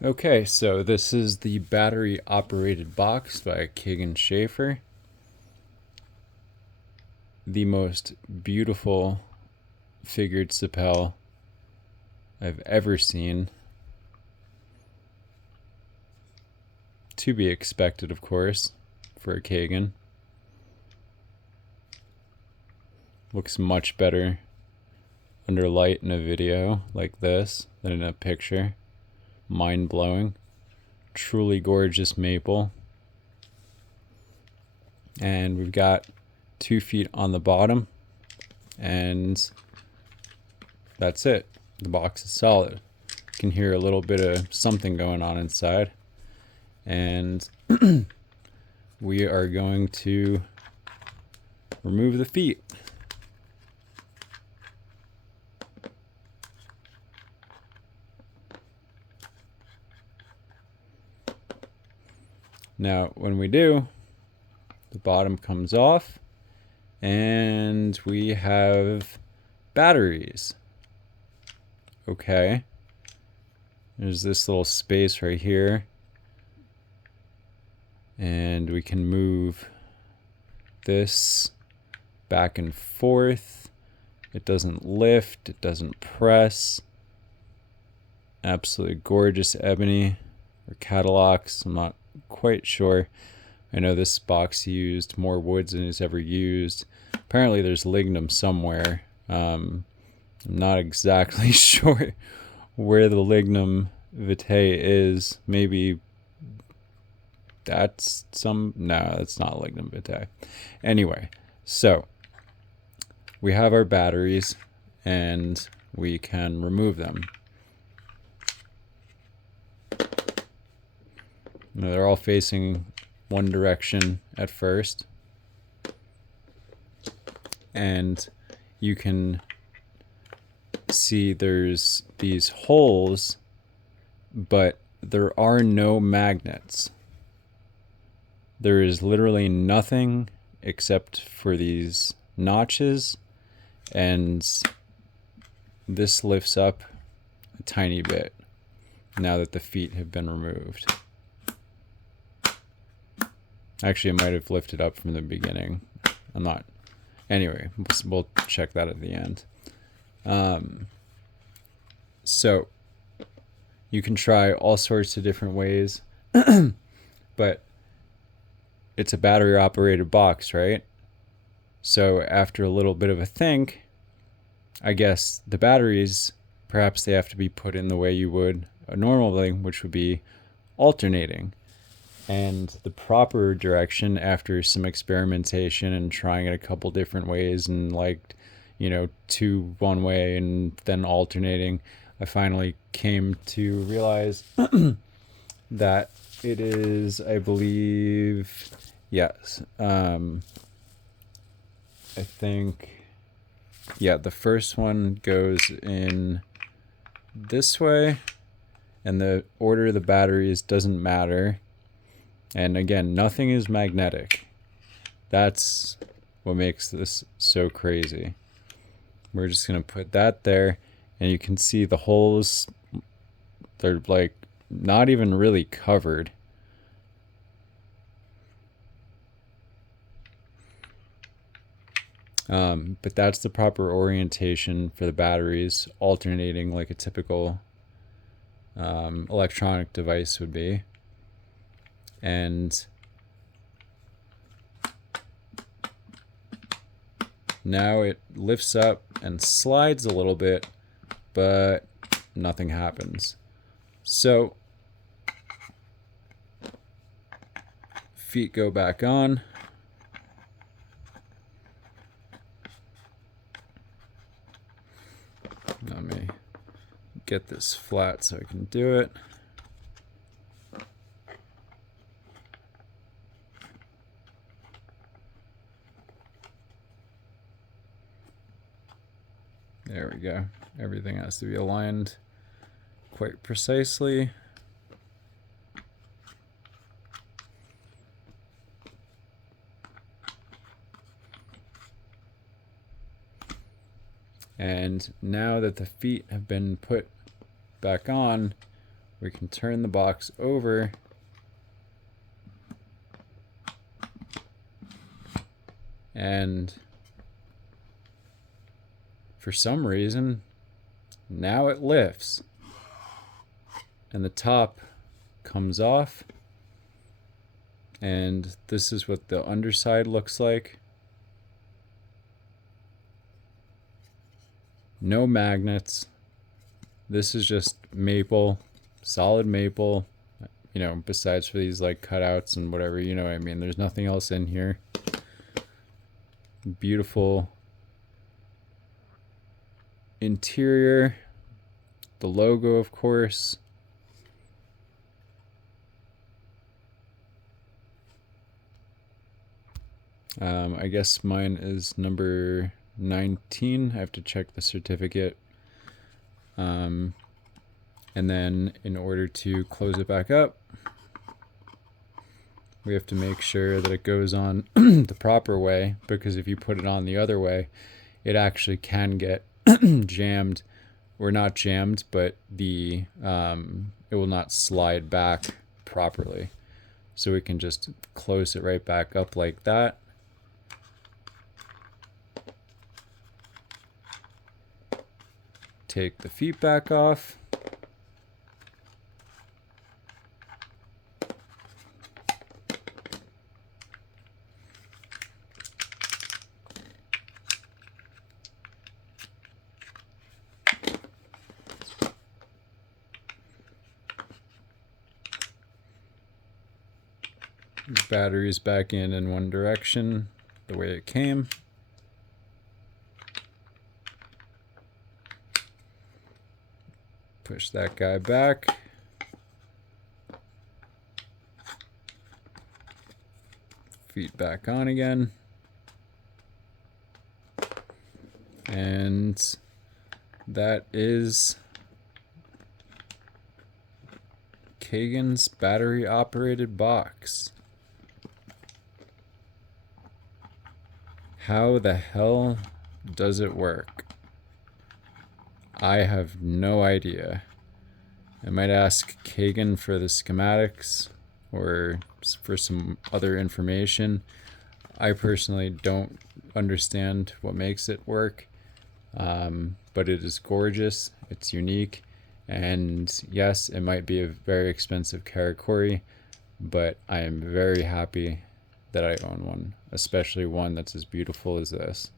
Okay, so this is the battery operated box by Kagen Schafer. The most beautiful figured lapel I've ever seen. To be expected, of course, for a Kagen. Looks much better under light in a video like this than in a picture. Mind blowing. Truly gorgeous maple. And we've got 2 feet on the bottom, and that's it. The box is solid. You can hear a little bit of something going on inside, and we are going to remove the feet. Now, when we do, the bottom comes off, and we have batteries. Okay. There's this little space right here, and we can move this back and forth. It doesn't lift, it doesn't press. Absolutely gorgeous ebony or Cadillacs. I'm not quite sure. I know this box used more woods than he's ever used. Apparently there's lignum somewhere. I'm not exactly sure where the lignum vitae is. Maybe that's some... No, that's not lignum vitae. Anyway, so we have our batteries and we can remove them. Now, they're all facing one direction at first, and you can see there's these holes, but there are no magnets. There is literally nothing except for these notches, and this lifts up a tiny bit now that the feet have been removed. Actually, it might have lifted up from the beginning. I'm not. Anyway, we'll check that at the end. So you can try all sorts of different ways, but it's a battery operated box, right? So after a little bit of a think, I guess the batteries, perhaps they have to be put in the way you would a normal thing, which would be alternating. And the proper direction, after some experimentation and trying it a couple different ways, and like, two one way and then alternating, I finally came to realize that it is, I believe, yes, I think, yeah, the first one goes in this way, and the order of the batteries doesn't matter. And again, nothing is magnetic. That's what makes this so crazy. We're just going to put that there, and you can see the holes. They're like not even really covered. But that's the proper orientation for the batteries, alternating like a typical electronic device would be. And now it lifts up and slides a little bit, but nothing happens. So feet go back on. Let me get this flat so I can do it. There we go. Everything has to be aligned quite precisely. And now that the feet have been put back on, we can turn the box over and for some reason now it lifts and the top comes off, and this is what the underside looks like. No magnets. This is just maple, solid maple, you know, besides for these like cutouts and whatever, you know what I mean. There's nothing else in here. Beautiful interior. The logo, of course. I guess mine is number 19. I have to check the certificate. And then in order to close it back up, we have to make sure that it goes on the proper way, because if you put it on the other way, it actually can get jammed, or not jammed, but the it will not slide back properly. So we can just close it right back up like that. Take the feet back off. Batteries back in one direction, the way it came. Push that guy back. Feet back on again. And that is Kagen's battery operated box. How the hell does it work? I have no idea. I might ask Kagen for the schematics or for some other information. I personally don't understand what makes it work, but it is gorgeous, it's unique, and yes, it might be a very expensive karakuri, but I am very happy that I own one, especially one that's as beautiful as this.